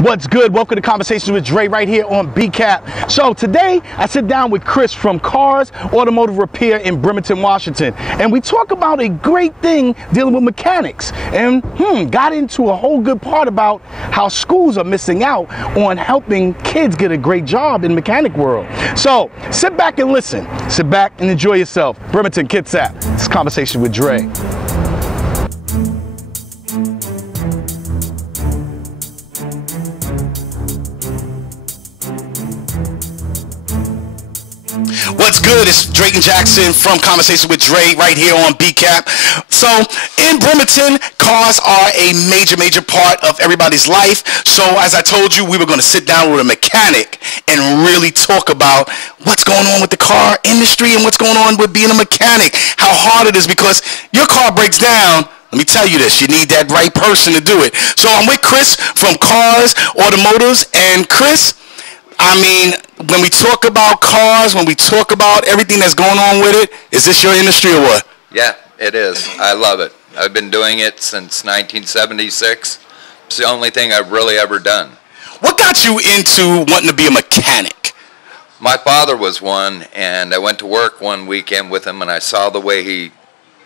What's good? Welcome to Conversations with Dre right here on BCAP. So today I sit down with Chris from Cars Automotive Repair in Bremerton, Washington, and we talk about a great thing dealing with mechanics, and got into a whole good part about how schools are missing out on helping kids get a great job in mechanic world. So sit back and listen. Sit back and enjoy yourself. Bremerton Kitsap. It's Conversation with Dre. What's good? It's Drayton Jackson from Conversation with Dre right here on BCAP. So in Bremerton, cars are a major part of everybody's life. So as I told you, we were going to sit down with a mechanic and really talk about what's going on with the car industry and what's going on with being a mechanic, how hard it is, because your car breaks down. Let me tell you this, you need that right person to do it. So I'm with Chris from Cars Automotives, and Chris, I mean, when we talk about cars, when we talk about everything that's going on with it, is this your industry or what? Yeah, it is. I love it. I've been doing it since 1976. It's the only thing I've really ever done. What got you into wanting to be a mechanic? My father was one, and I went to work one weekend with him, and I saw the way he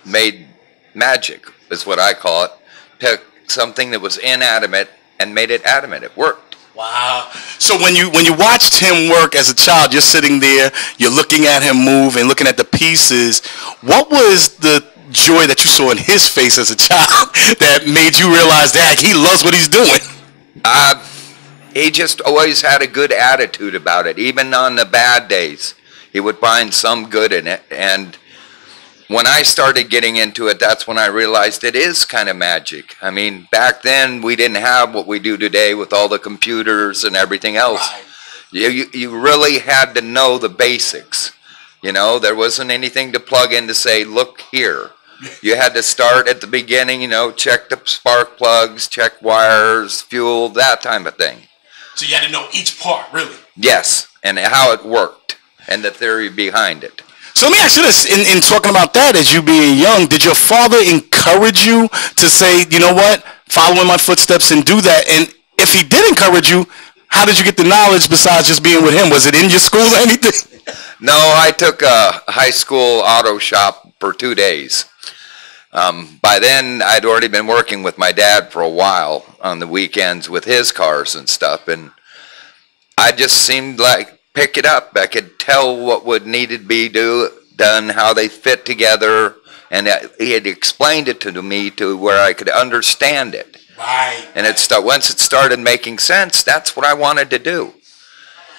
made magic, is what I call it. Took something that was inanimate and made it animate. It worked. Wow. So when you watched him work as a child, you're sitting there, you're looking at him move and looking at the pieces. What was the joy that you saw in his face as a child that made you realize that he loves what he's doing? He just always had a good attitude about it. Even on the bad days, he would find some good in it. And when I started getting into it, that's when I realized it is kind of magic. I mean, back then we didn't have what we do today with all the computers and everything else. Right. You really had to know the basics. You know, there wasn't anything to plug in to say, look here. You had to start at the beginning, you know, check the spark plugs, check wires, fuel, that type of thing. So you had to know each part, really? Yes, and how it worked and the theory behind it. So let me ask you this, in talking about that, as you being young, did your father encourage you to say, you know what, follow in my footsteps and do that? And if he did encourage you, how did you get the knowledge besides just being with him? Was it in your school or anything? No, I took a high school auto shop for 2 days. By then, I'd already been working with my dad for a while on the weekends with his cars and stuff, and I just seemed like pick it up. I could tell what would needed to be done, how they fit together, and he had explained it to me to where I could understand it. Right. And once it started making sense, that's what I wanted to do.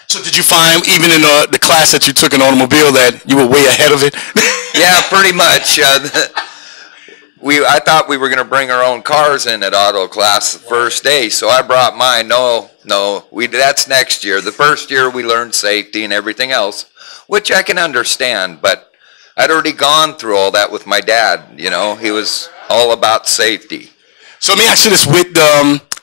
So did you find, even in the class that you took in automobile, that you were way ahead of it? Yeah, pretty much. I thought we were going to bring our own cars in at auto class the first day, so I brought mine. No, that's next year. The first year we learned safety and everything else, which I can understand, but I'd already gone through all that with my dad. You know, he was all about safety. So let me ask you this, with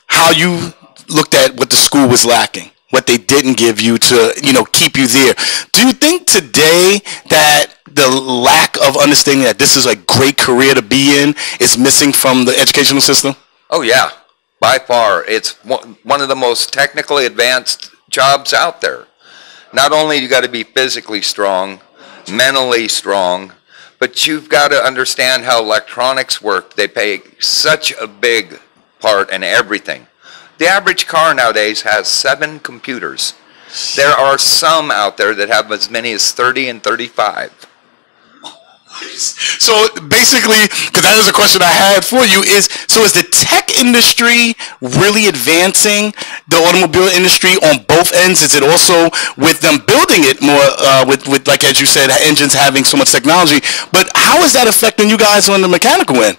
how you looked at what the school was lacking, what they didn't give you to, you know, keep you there. Do you think today that the lack of understanding that this is a great career to be in is missing from the educational system? Oh, yeah, by far. It's one of the most technically advanced jobs out there. Not only you got to be physically strong, mentally strong, but you've got to understand how electronics work. They play such a big part in everything. The average car nowadays has 7 computers. There are some out there that have as many as 30 and 35. So basically, because that is a question I had for you, is the tech industry really advancing the automobile industry on both ends? Is it also with them building it more, with like, as you said, engines having so much technology, but how is that affecting you guys on the mechanical end?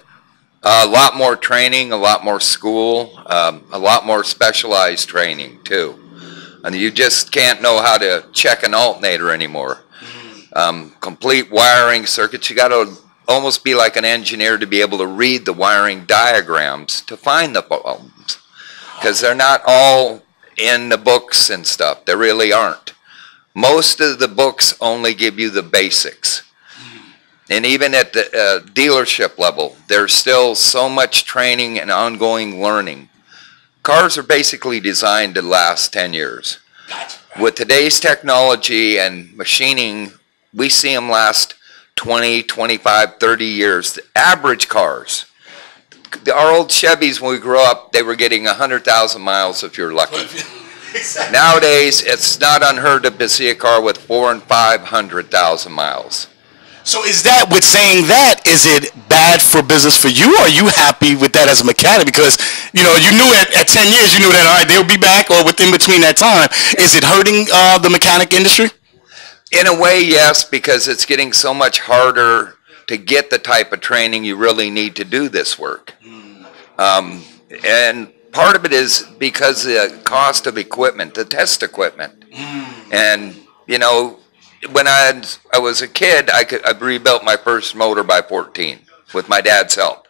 A lot more training, a lot more school, a lot more specialized training too. And you just can't know how to check an alternator anymore. Complete wiring circuits. You got to almost be like an engineer to be able to read the wiring diagrams to find the problems, because they're not all in the books and stuff. They really aren't. Most of the books only give you the basics. And even at the dealership level, there's still so much training and ongoing learning cars are basically designed to last 10 years. Gotcha. With today's technology and machining, we see them last 20, 25, 30 years. The average cars, our old Chevys when we grew up, they were getting 100,000 miles if you're lucky. Exactly. Nowadays, it's not unheard of to see a car with 400,000 and 500,000 miles. So is that, with saying that, is it bad for business for you, or are you happy with that as a mechanic? Because, you know, you knew at 10 years, you knew that, all right, they'll be back, or within between that time. Is it hurting the mechanic industry? In a way, yes, because it's getting so much harder to get the type of training you really need to do this work. And part of it is because the cost of equipment, the test equipment. And, you know, when I was a kid, I rebuilt my first motor by 14 with my dad's help.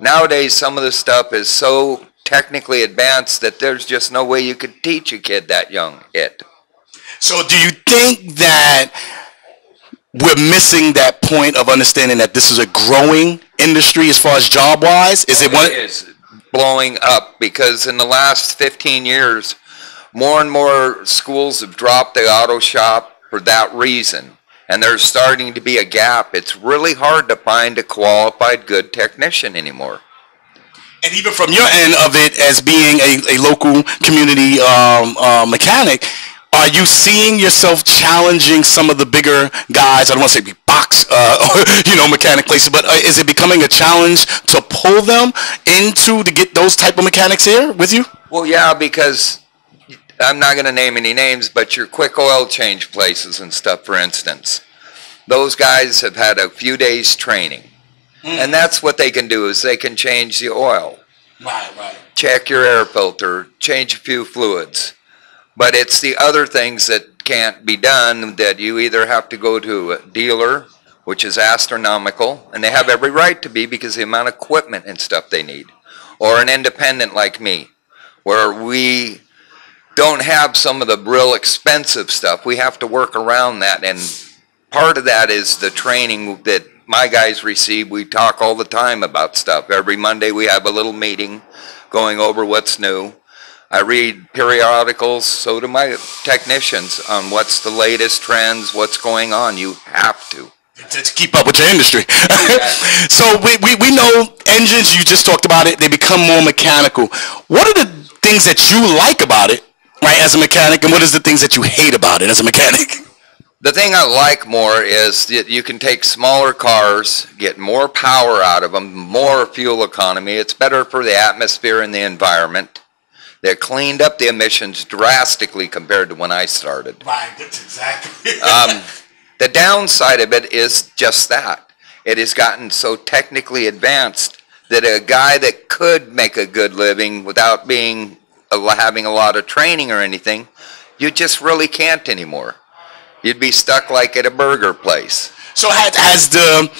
Nowadays, some of the stuff is so technically advanced that there's just no way you could teach a kid that young it. So do you think that we're missing that point of understanding that this is a growing industry as far as job-wise? Is it one? It is blowing up because in the last 15 years, more and more schools have dropped the auto shop for that reason. And there's starting to be a gap. It's really hard to find a qualified, good technician anymore. And even from your end of it as being a local community mechanic, are you seeing yourself challenging some of the bigger guys? I don't want to say box, mechanic places, but is it becoming a challenge to pull them to get those type of mechanics here with you? Well, yeah, because I'm not going to name any names, but your quick oil change places and stuff, for instance, those guys have had a few days training. And that's what they can do is they can change the oil. Right. Check your air filter, change a few fluids. But it's the other things that can't be done that you either have to go to a dealer, which is astronomical, and they have every right to be because of the amount of equipment and stuff they need, or an independent like me, where we don't have some of the real expensive stuff. We have to work around that, and part of that is the training that my guys receive. We talk all the time about stuff. Every Monday we have a little meeting going over what's new. I read periodicals, so do my technicians, on what's the latest trends, what's going on. You have to keep up with your industry. So we know engines, you just talked about it, they become more mechanical. What are the things that you like about it, right, as a mechanic, and what is the things that you hate about it as a mechanic? The thing I like more is that you can take smaller cars, get more power out of them, more fuel economy. It's better for the atmosphere and the environment. They cleaned up the emissions drastically compared to when I started. Right, that's exactly. The downside of it is just that. It has gotten so technically advanced that a guy that could make a good living without having a lot of training or anything, you just really can't anymore. You'd be stuck like at a burger place. So has the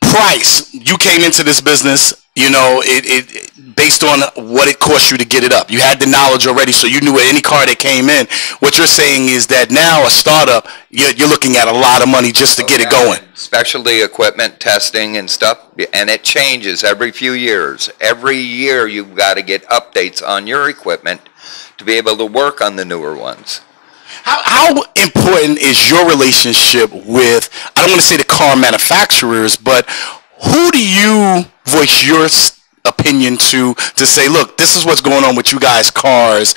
price, you came into this business, you know, it based on what it cost you to get it up. You had the knowledge already, so you knew any car that came in. What you're saying is that now a startup, you're looking at a lot of money just to get it going. Specialty equipment, testing and stuff, and it changes every few years. Every year you've got to get updates on your equipment to be able to work on the newer ones. How important is your relationship with, I don't want to say the car manufacturers, but who do you voice your opinion to say, look, this is what's going on with you guys' cars,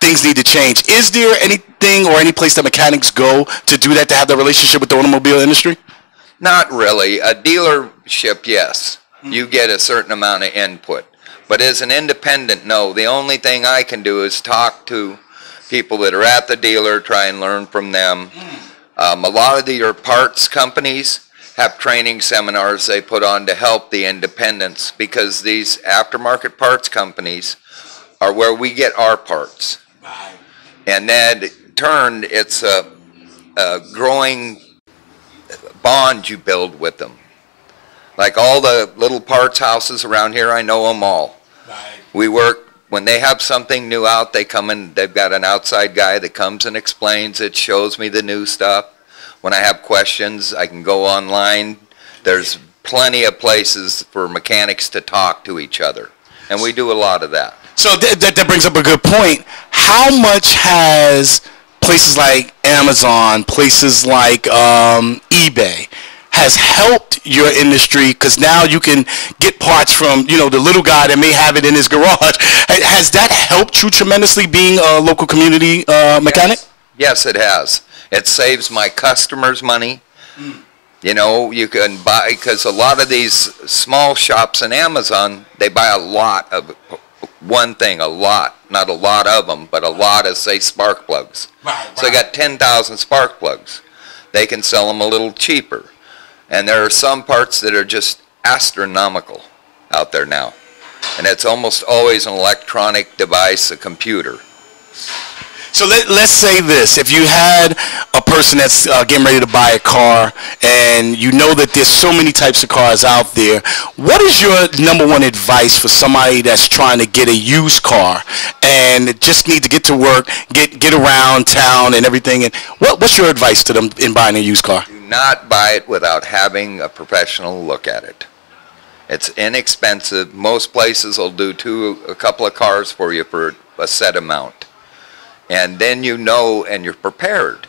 things need to change? Is there anything or any place that mechanics go to do that, to have that relationship with the automobile industry? Not really. A dealership, yes. You get a certain amount of input. But as an independent, no. The only thing I can do is talk to people that are at the dealer, try and learn from them. A lot of your parts companies have training seminars they put on to help the independents, because these aftermarket parts companies are where we get our parts. And then in turn, it's a growing bond you build with them. Like all the little parts houses around here, I know them all. We work. When they have something new out, they come in, they've got an outside guy that comes and explains it, shows me the new stuff. When I have questions, I can go online. There's plenty of places for mechanics to talk to each other. And we do a lot of that. So that brings up a good point. How much has places like Amazon, places like eBay, has helped your industry? Because now you can get parts from, you know, the little guy that may have it in his garage. Has that helped you tremendously, being a local community mechanic? Yes, it has. It saves my customers money. You know, you can buy, because a lot of these small shops in Amazon, they buy a lot of one thing, a lot, not a lot of them, but a lot of, say, spark plugs. Right. So they got 10,000 spark plugs. They can sell them a little cheaper. And there are some parts that are just astronomical out there now. And it's almost always an electronic device, a computer. So let's say this. If you had a person that's getting ready to buy a car, and you know that there's so many types of cars out there, what is your number one advice for somebody that's trying to get a used car and just need to get to work, get around town and everything? And what's your advice to them in buying a used car? Do not buy it without having a professional look at it. It's inexpensive. Most places will do a couple of cars for you for a set amount. And then you know, and you're prepared.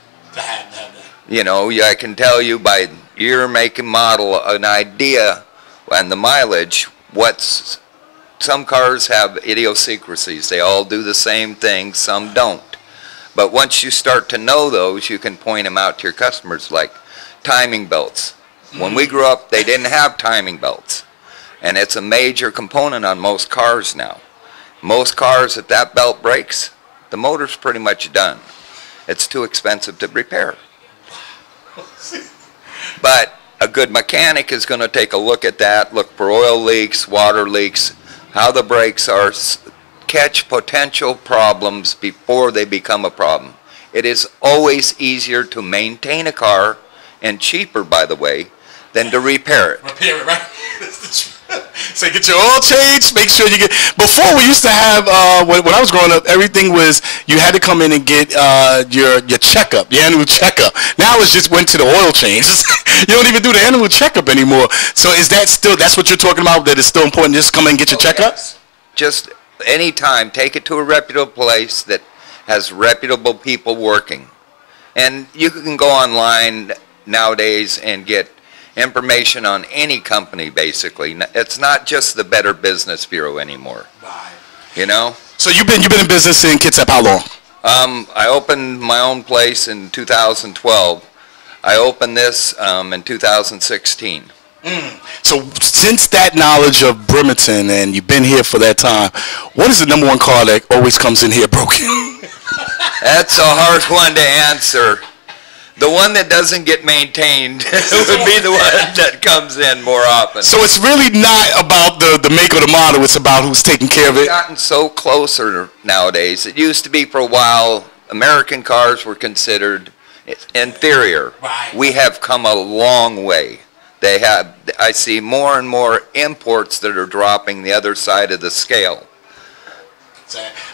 You know, I can tell you by year, make, and model an idea and the mileage. Some cars have idiosyncrasies. They all do the same thing, some don't. But once you start to know those, you can point them out to your customers, like timing belts. When we grew up, they didn't have timing belts. And it's a major component on most cars now. Most cars, if that belt breaks, the motor's pretty much done. It's too expensive to repair. But a good mechanic is going to take a look at that, look for oil leaks, water leaks, how the brakes are, catch potential problems before they become a problem. It is always easier to maintain a car, and cheaper, by the way, than to repair it. Repair it, right? That's the truth. So get your oil changed, make sure you get, before we used to have, when I was growing up, everything was, you had to come in and get your checkup, your annual checkup. Now it's just went to the oil change. You don't even do the annual checkup anymore. So is that still, that's what you're talking about, that it's still important, just come in and get your checkup? Yes. Just anytime, take it to a reputable place that has reputable people working. And you can go online nowadays and get information on any company, basically. It's not just the Better Business Bureau anymore. Right. You know? So you've been in business in Kitsap how long? I opened my own place in 2012. I opened this in 2016. So since that knowledge of Bremerton, and you've been here for that time, what is the number one car that always comes in here broken? That's a hard one to answer. The one that doesn't get maintained would be the one that comes in more often. So it's really not about the make or the model, it's about who's taking care of it? It's gotten so closer nowadays. It used to be for a while, American cars were considered inferior. Right. We have come a long way. I see more and more imports that are dropping the other side of the scale.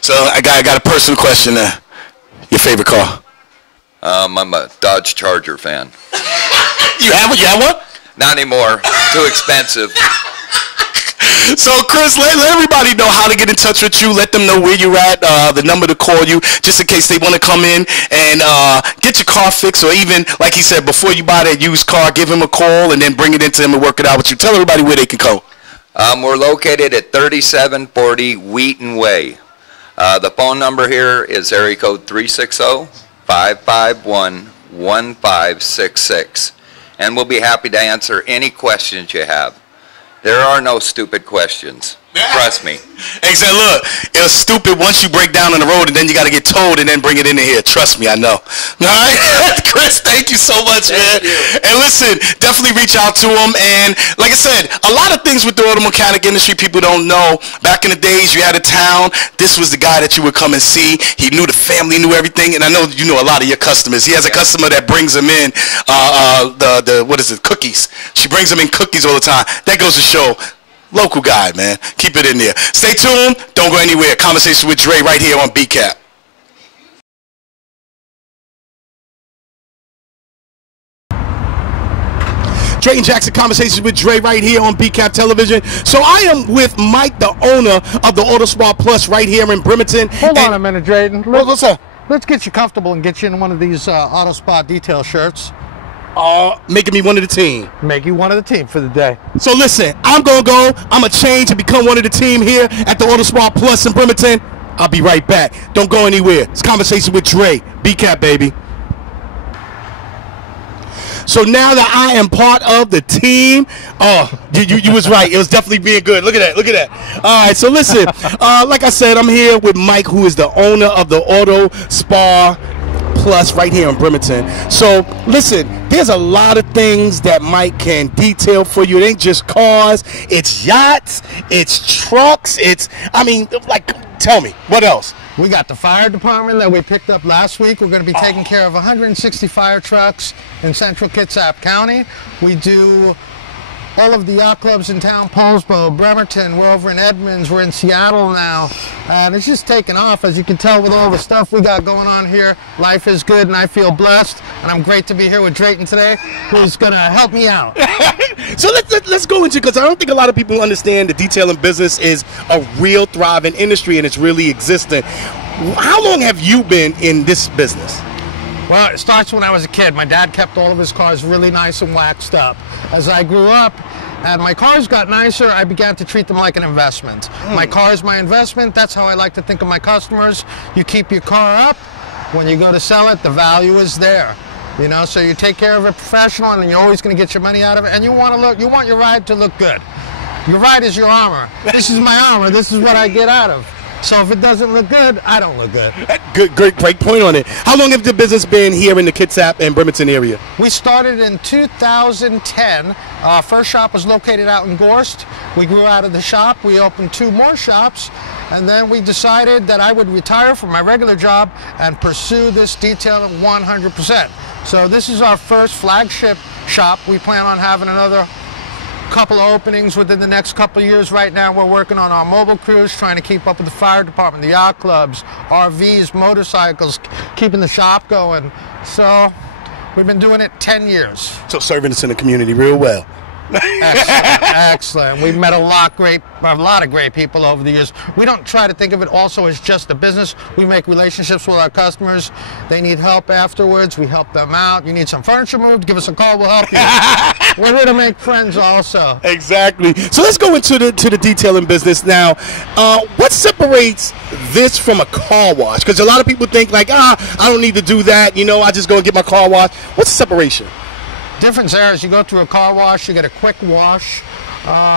So I got a personal question there. Your favorite car? I'm a Dodge Charger fan. You have one? You have one? Not anymore. Too expensive. So, Chris, let everybody know how to get in touch with you. Let them know where you're at, the number to call you, just in case they want to come in and get your car fixed, or even, like he said, before you buy that used car, give him a call and then bring it into him and work it out with you. Tell everybody where they can go. We're located at 3740 Wheaton Way. The phone number here is area code 360-551-1566. And we'll be happy to answer any questions you have. There are no stupid questions. Trust me. He said, look, it's stupid once you break down on the road and then you got to get towed and then bring it into here. Trust me, I know. All right? Chris, thank you so much, man. And listen, definitely reach out to him. And like I said, a lot of things with the auto mechanic industry people don't know. Back in the days, you had a town. This was the guy that you would come and see. He knew the family, knew everything. And I know you know a lot of your customers. He has a customer that brings him in cookies. She brings him in cookies all the time. That goes to show, local guy, man. Keep it in there. Stay tuned. Don't go anywhere. Conversation with Dre right here on BCAP. Drayton Jackson, Conversations with Dre, right here on BCAP Television. So I am with Mike, the owner of the Auto Spa Plus right here in Bremerton. Hold on a minute, Drayton. What's up? Let's get you comfortable and get you in one of these Auto Spa detail shirts. Making me one of the team. Make you one of the team for the day. So listen, I'm going to go. I'm going to change and become one of the team here at the Auto Spa Plus in Bremerton. I'll be right back. Don't go anywhere. It's Conversation with Dre. BCAP, baby. So now that I am part of the team, you was right. It was definitely being good. Look at that. Look at that. All right. So listen, like I said, I'm here with Mike, who is the owner of the Auto Spa Plus right here in Bremerton. So listen, there's a lot of things that Mike can detail for you. It ain't just cars. It's yachts. It's trucks. Tell me, what else? We got the fire department that we picked up last week. We're going to be taking care of 160 fire trucks in central Kitsap County. We do all of the yacht clubs in town, Paulsbo, Bremerton. We're over in Edmonds. We're in Seattle now. And it's just taken off. As you can tell with all the stuff we got going on here, life is good and I feel blessed. And I'm great to be here with Drayton today, who's going to help me out. So let's go into, because I don't think a lot of people understand the detailing business is a real thriving industry and it's really existing. How long have you been in this business? Well, it starts when I was a kid. My dad kept all of his cars really nice and waxed up. As I grew up and my cars got nicer, I began to treat them like an investment. My car is my investment. That's how I like to think of my customers. You keep your car up. When you go to sell it, the value is there. You know, so you take care of it professional and you're always going to get your money out of it. And you want your ride to look good. Your ride is your armor. This is my armor. This is what I get out of. So if it doesn't look good, I don't look good. Great point on it. How long have the business been here in the Kitsap and Bremerton area? We started in 2010. Our first shop was located out in Gorst. We grew out of the shop. We opened 2 more shops. And then we decided that I would retire from my regular job and pursue this detailing 100%. So this is our first flagship shop. We plan on having another couple of openings within the next couple of years. Right now we're working on our mobile crews, trying to keep up with the fire department, the yacht clubs, RVs, motorcycles, keeping the shop going. So we've been doing it 10 years. So serving us in the community real well. Excellent. We've met a lot of great people over the years. We don't try to think of it also as just a business. We make relationships with our customers. They need help afterwards. We help them out. You need some furniture moved, give us a call, we'll help you. We're here to make friends also. Exactly. So let's go into the detailing business now. What separates this from a car wash? Because a lot of people think like, I don't need to do that. You know, I just go and get my car washed. What's the separation? Difference there is you go through a car wash, you get a quick wash,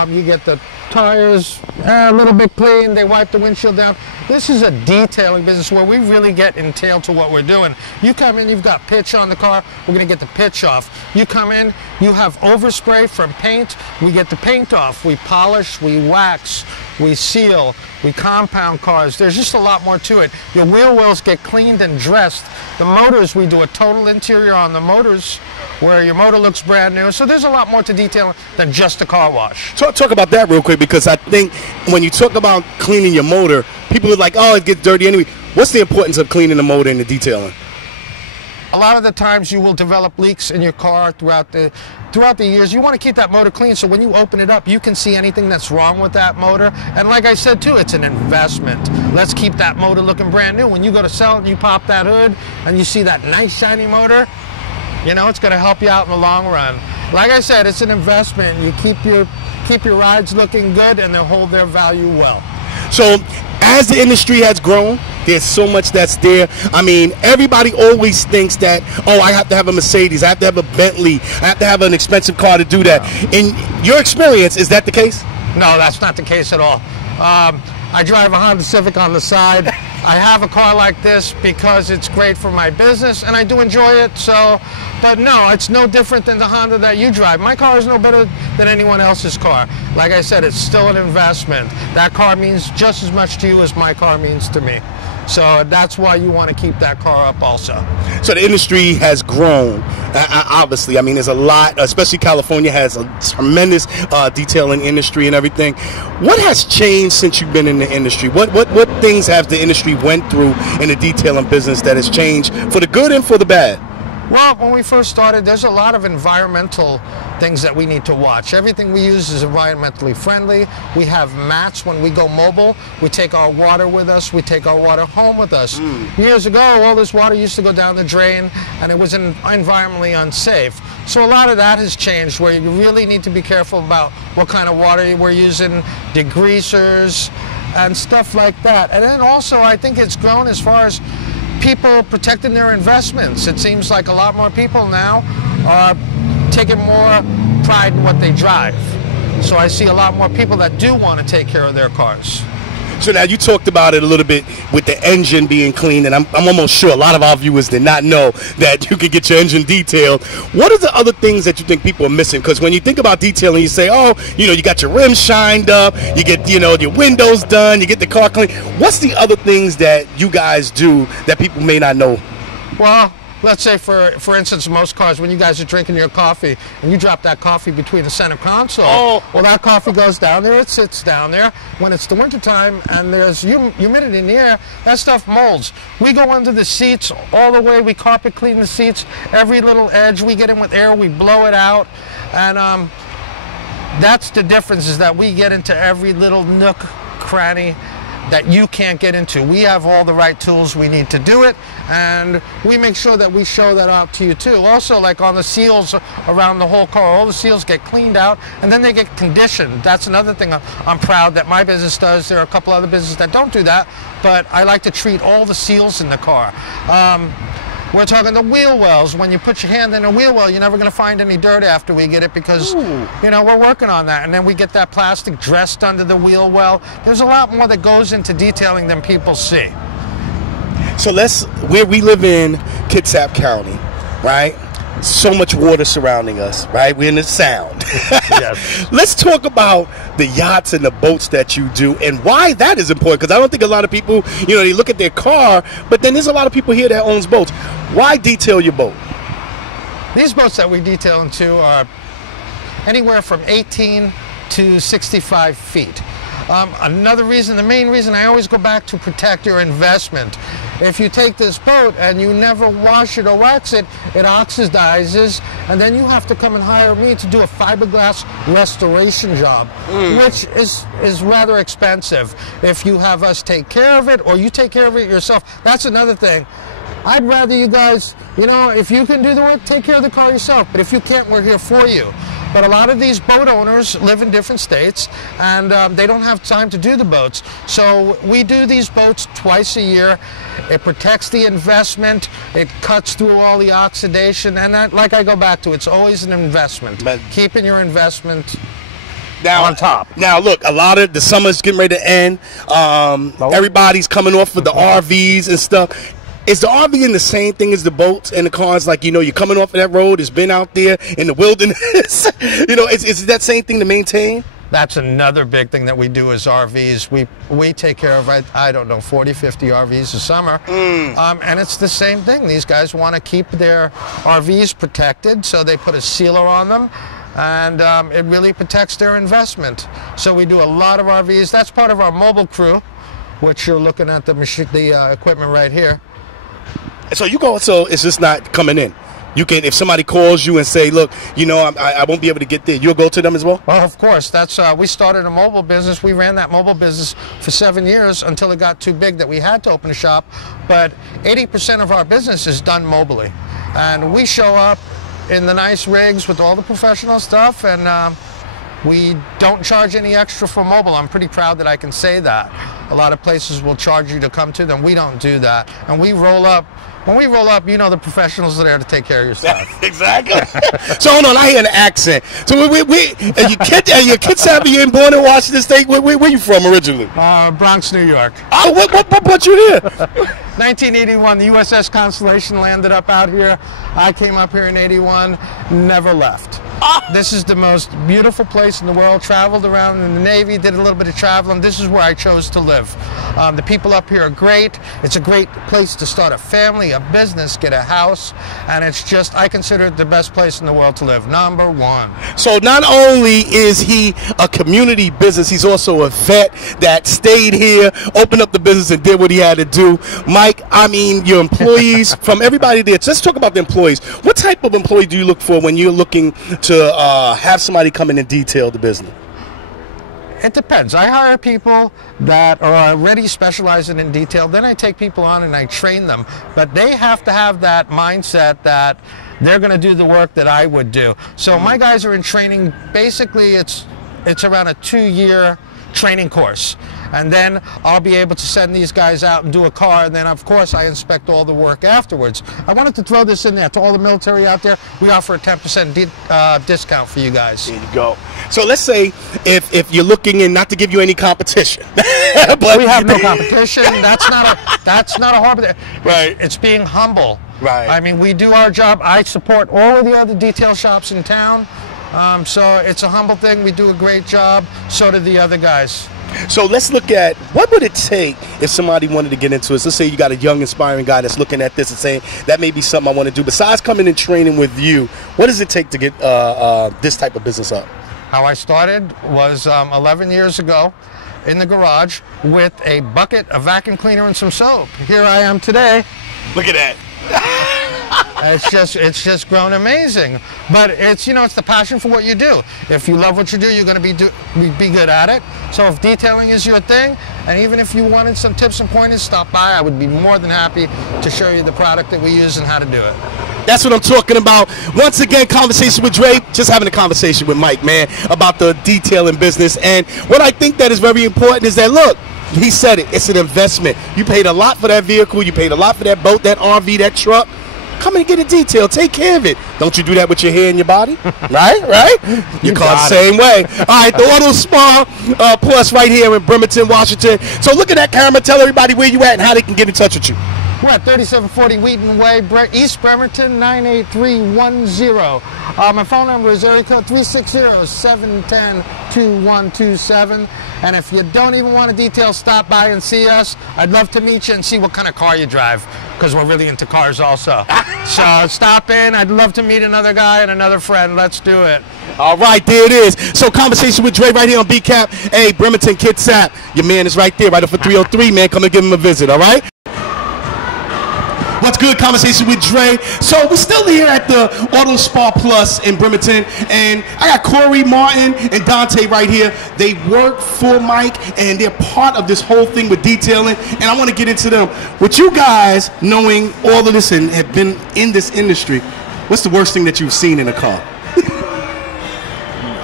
you get the tires a little bit clean, they wipe the windshield down. This is a detailing business where we really get entailed to what we're doing. You come in, you've got pitch on the car, we're going to get the pitch off. You come in, you have overspray from paint, we get the paint off. We polish, we wax, we seal, we compound cars. There's just a lot more to it. Your wheel wells get cleaned and dressed. The motors, we do a total interior on the motors where your motor looks brand new. So there's a lot more to detailing than just a car wash. Talk about that real quick, because I think when you talk about cleaning your motor, people are like, oh, it gets dirty anyway. What's the importance of cleaning the motor and the detailing? A lot of the times you will develop leaks in your car throughout the years. You want to keep that motor clean so when you open it up, you can see anything that's wrong with that motor. And like I said too, it's an investment. Let's keep that motor looking brand new. When you go to sell it and you pop that hood and you see that nice shiny motor, you know, it's going to help you out in the long run. Like I said, it's an investment. You keep your rides looking good and they'll hold their value well. So as the industry has grown, there's so much that's there. I mean, everybody always thinks that, oh, I have to have a Mercedes, I have to have a Bentley, I have to have an expensive car to do that. In your experience, is that the case? No, that's not the case at all. I drive a Honda Civic on the side. I have a car like this because it's great for my business and I do enjoy it. So, but no, it's no different than the Honda that you drive. My car is no better than anyone else's car. Like I said, it's still an investment. That car means just as much to you as my car means to me. So that's why you want to keep that car up also. So the industry has grown, obviously. I mean, there's a lot, especially California has a tremendous detailing industry and everything. What has changed since you've been in the industry? What things have the industry went through in the detailing business that has changed for the good and for the bad? Well, when we first started, there's a lot of environmental things that we need to watch. Everything we use is environmentally friendly. We have mats when we go mobile. We take our water with us. We take our water home with us. Years ago, all this water used to go down the drain, and it was environmentally unsafe. So a lot of that has changed, where you really need to be careful about what kind of water we're using, degreasers, and stuff like that. And then also, I think it's grown as far as people protecting their investments. It seems like a lot more people now are taking more pride in what they drive. So I see a lot more people that do want to take care of their cars. So now you talked about it a little bit with the engine being clean, and I'm almost sure a lot of our viewers did not know that you could get your engine detailed. What are the other things that you think people are missing? Because when you think about detailing, you say, oh, you got your rims shined up, you get, your windows done, you get the car clean. What's the other things that you guys do that people may not know? Well, let's say, for instance, most cars, when you guys are drinking your coffee and you drop that coffee between the center console, well, that coffee goes down there, it sits down there. When it's the wintertime and there's humidity in the air, that stuff molds. We go under the seats all the way, we carpet clean the seats, every little edge, we get in with air, we blow it out, and that's the difference, is that we get into every little nook, cranny that you can't get into. We have all the right tools we need to do it, and we make sure that we show that out to you too. Also, like on the seals around the whole car, all the seals get cleaned out and then they get conditioned. That's another thing I'm proud that my business does. There are a couple other businesses that don't do that, but I like to treat all the seals in the car. We're talking the wheel wells. When you put your hand in a wheel well, you're never going to find any dirt after we get it, because we're working on that. And then we get that plastic dressed under the wheel well. There's a lot more that goes into detailing than people see. So where we live in Kitsap County, right? So much water surrounding us, right? We're in the Sound. Yes. Let's talk about the yachts and the boats that you do and why that is important, because I don't think a lot of people, they look at their car, but then there's a lot of people here that owns boats. Why detail your boat? These boats that we detail into are anywhere from 18 to 65 feet. Another reason, the main reason, I always go back to protect your investment. If you take this boat and you never wash it or wax it, it oxidizes, and then you have to come and hire me to do a fiberglass restoration job, which is rather expensive. If you have us take care of it, or you take care of it yourself, that's another thing. I'd rather you guys, if you can do the work, take care of the car yourself. But if you can't, we're here for you. But a lot of these boat owners live in different states, and they don't have time to do the boats. So we do these boats twice a year. It protects the investment. It cuts through all the oxidation. And that, like I go back to, it's always an investment. But keeping your investment on top. Now, look, a lot of the summer's getting ready to end. Everybody's coming off with the RVs and stuff. Is the RV in the same thing as the boats and the cars? Like, you're coming off of that road, it's been out there in the wilderness. Is that same thing to maintain? That's another big thing that we do as RVs. We take care of, I don't know, 40, 50 RVs a summer. And it's the same thing. These guys want to keep their RVs protected, so they put a sealer on them. And it really protects their investment. So we do a lot of RVs. That's part of our mobile crew, which you're looking at the equipment right here. So it's just not coming in. You can, if somebody calls you and say, look, I won't be able to get there, you'll go to them as well? Well, of course. That's we started a mobile business. We ran that mobile business for 7 years until it got too big that we had to open a shop. But 80% of our business is done mobily. And we show up in the nice rigs with all the professional stuff, and we don't charge any extra for mobile. I'm pretty proud that I can say that. A lot of places will charge you to come to them. We don't do that. And we roll up. When we roll up, the professionals are there to take care of your stuff. Exactly. So hold on, I hear an accent. So are you Kitsap, and born in Washington State? Where you from originally? Bronx, New York. Oh, what brought you here? 1981, the USS Constellation landed up out here. I came up here in 81, never left. This is the most beautiful place in the world. Traveled around in the Navy, did a little bit of traveling. This is where I chose to live. The people up here are great. It's a great place to start a family, a business, get a house, and it's just, I consider it the best place in the world to live. Number one. So not only is he a community business, he's also a vet that stayed here, opened up the business, and did what he had to do. Mike, I mean, your employees, from everybody there, let's talk about the employees. What type of employee do you look for when you're looking to have somebody come in and detail the business? It depends. I hire people that are already specializing in detail. Then I take people on and I train them. But they have to have that mindset that they're going to do the work that I would do. So my guys are in training. Basically, it's around a 2-year training course. And then I'll be able to send these guys out and do a car, and then of course I inspect all the work afterwards. I wanted to throw this in there to all the military out there. We offer a 10% discount for you guys. There you go. So let's say if you're looking in, not to give you any competition, but we have no competition. That's not a horrible thing. Right. It's being humble. Right. I mean, we do our job. I support all of the other detail shops in town. So it's a humble thing. We do a great job. So do the other guys. So let's look at what would it take if somebody wanted to get into it. Let's say you got a young, inspiring guy that's looking at this and saying, that may be something I want to do. Besides coming and training with you, what does it take to get this type of business up? How I started was 11 years ago in the garage with a bucket, a vacuum cleaner, and some soap. Here I am today. Look at that. It's just grown amazing. But it's, it's the passion for what you do. If you love what you do, you're going to be good at it. So if detailing is your thing, and even if you wanted some tips and pointers, stop by. I would be more than happy to show you the product that we use and how to do it. That's what I'm talking about. Once again, conversation with Dre, just having a conversation with Mike, man, about the detailing business. And what I think that is very important is that, look, he said it, it's an investment. You paid a lot for that vehicle, you paid a lot for that boat, that RV, that truck. Come and get a detail. Take care of it. Don't you do that with your hair and your body? Right? Your car's the same way. All right, the Auto Spa Plus right here in Bremerton, Washington. So look at that camera. Tell everybody where you at and how they can get in touch with you. We're at 3740 Wheaton Way, East Bremerton, 98310. My phone number is area code 360-710-2127. And if you don't even want a detail, stop by and see us. I'd love to meet you and see what kind of car you drive, because we're really into cars also. So stop in. I'd love to meet another guy and another friend. Let's do it. All right, there it is. So conversation with Dre right here on BCAP. Hey, Bremerton Kid Sap. Your man is right there, right up for 303, man. Come and give him a visit, all right? What's good? Conversation with Dre. So we're still here at the Auto Spa Plus in Bremerton, and I got Corey, Martin, and Dante right here. They work for Mike, and they're part of this whole thing with detailing, and I want to get into them. With you guys knowing all of this and have been in this industry, what's the worst thing that you've seen in a car?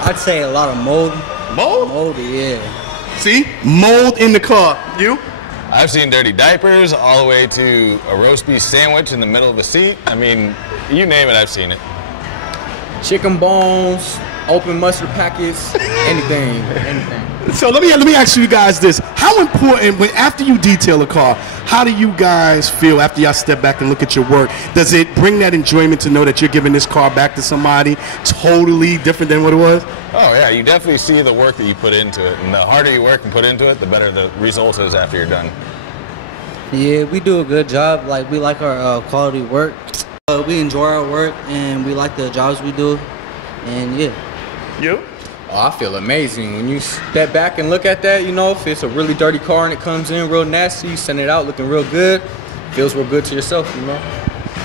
I'd say a lot of mold. Mold? Moldy, yeah. See? Mold in the car. You? I've seen dirty diapers all the way to a roast beef sandwich in the middle of the seat. I mean, you name it, I've seen it. Chicken bones, open mustard packets, anything. So let me ask you guys this: how important, after you detail a car, how do you guys feel after y'all step back and look at your work? Does it bring that enjoyment to know that you're giving this car back to somebody totally different than what it was? Oh yeah, you definitely see the work that you put into it, and the harder you work and put into it, the better the result is after you're done. Yeah, we do a good job. Like, we like our quality work. We enjoy our work, and we like the jobs we do, and yeah. You? Oh, I feel amazing. When you step back and look at that, if it's a really dirty car and it comes in real nasty, you send it out looking real good, feels real good to yourself,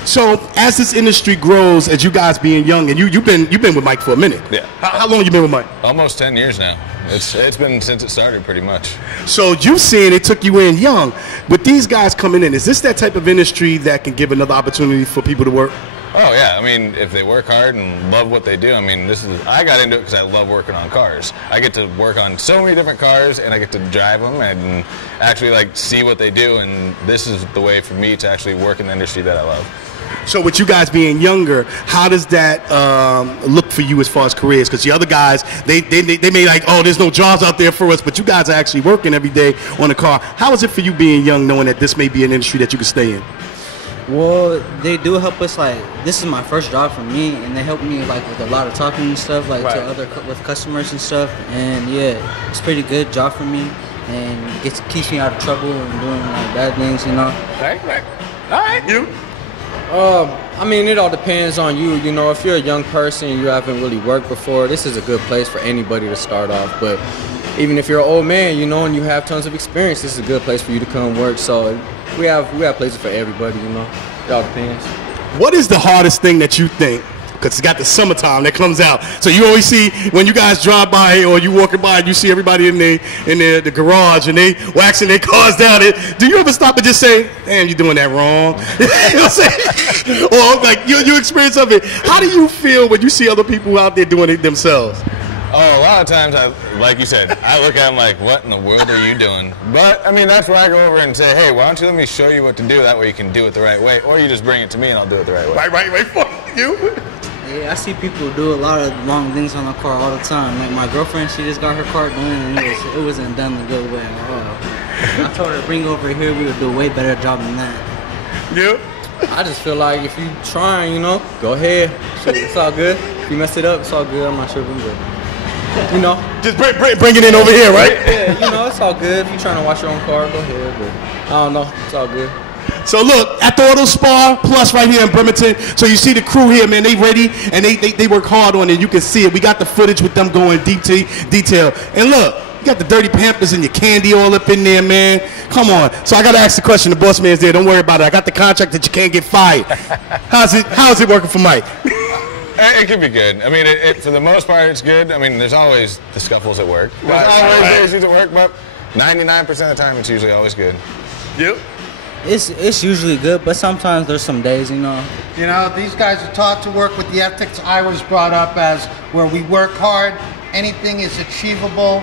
So as this industry grows, as you guys being young, and you've been with Mike for a minute. Yeah. How long you been with Mike? Almost 10 years now. It's been since it started, pretty much. So you seeing it took you in young. With these guys coming in, is this that type of industry that can give another opportunity for people to work? Oh yeah, I mean, if they work hard and love what they do, I mean, I got into it because I love working on cars. I get to work on so many different cars, and I get to drive them and actually see what they do, and this is the way for me to actually work in the industry that I love. So with you guys being younger, how does that look for you as far as careers? Because the other guys, they may oh, there's no jobs out there for us, but you guys are actually working every day on a car. How is it for you being young, knowing that this may be an industry that you can stay in? Well, they do help us. Like, this is my first job for me, and they help me like with a lot of talking and stuff, like to with customers and stuff. And yeah, it's a pretty good job for me, and keeps me out of trouble and doing like bad things, you know. Right. All right, you. I mean, it all depends on you. You know, if you're a young person and you haven't really worked before, this is a good place for anybody to start off. But even if you're an old man, you know, and you have tons of experience, this is a good place for you to come work. So we have places for everybody, you know. It all depends. What is the hardest thing that you think? Because it's got the summertime that comes out. So you always see when you guys drive by or you walking by and you see everybody in the garage and they waxing their cars down. Do you ever stop and just say, damn, you're doing that wrong? You know what I'm saying? Or like your experience of it. How do you feel when you see other people out there doing it themselves? Oh, a lot of times, like you said, I look at them like, what in the world are you doing? But, I mean, that's where I go over and say, hey, why don't you let me show you what to do? That way you can do it the right way. Or you just bring it to me and I'll do it the right way. Right. Fuck you. Yeah, I see people do a lot of wrong things on their car all the time. Like my girlfriend, she just got her car done and it wasn't done the good way at all. I told her to bring it over here, we would do a way better job than that. Yeah. I just feel like if you trying, you know, go ahead. Shit, it's all good. If you mess it up, it's all good. I'm not sure if I'm good. You know, just bring it in over here, right? Yeah, you know, it's all good. If you're trying to wash your own car, go ahead. But I don't know, it's all good. So look, at the Auto Spa Plus right here in Bremerton, so you see the crew here, man, they ready, and they work hard on it. You can see it. We got the footage with them going deep detail. And look, you got the dirty Pampers and your candy all up in there, man. Come on. So I got to ask the question. The boss man's there. Don't worry about it. I got the contract that you can't get fired. How's it working for Mike? It could be good. I mean, for the most part, it's good. I mean, there's always the scuffles at work. There's always issues at work, but 99% of the time, it's usually always good. You? It's usually good, but sometimes there's some days, you know. You know, these guys are taught to work with the ethics I was brought up as, where we work hard, anything is achievable.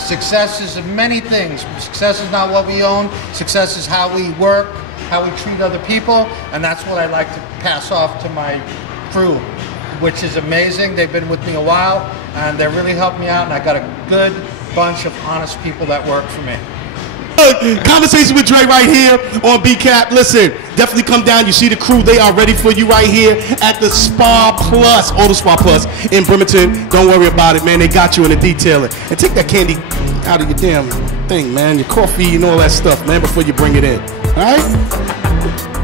Success is many things. Success is not what we own. Success is how we work, how we treat other people, and that's what I like to pass off to my crew, which is amazing. They've been with me a while, and they really helped me out, and I got a good bunch of honest people that work for me. Conversation with Dre right here on BCAP. Listen, definitely come down. You see the crew. They are ready for you right here at the Spa Plus, Auto Spa Plus in Bremerton. Don't worry about it, man. They got you in the detailing. And take that candy out of your damn thing, man. Your coffee and all that stuff, man, before you bring it in. All right?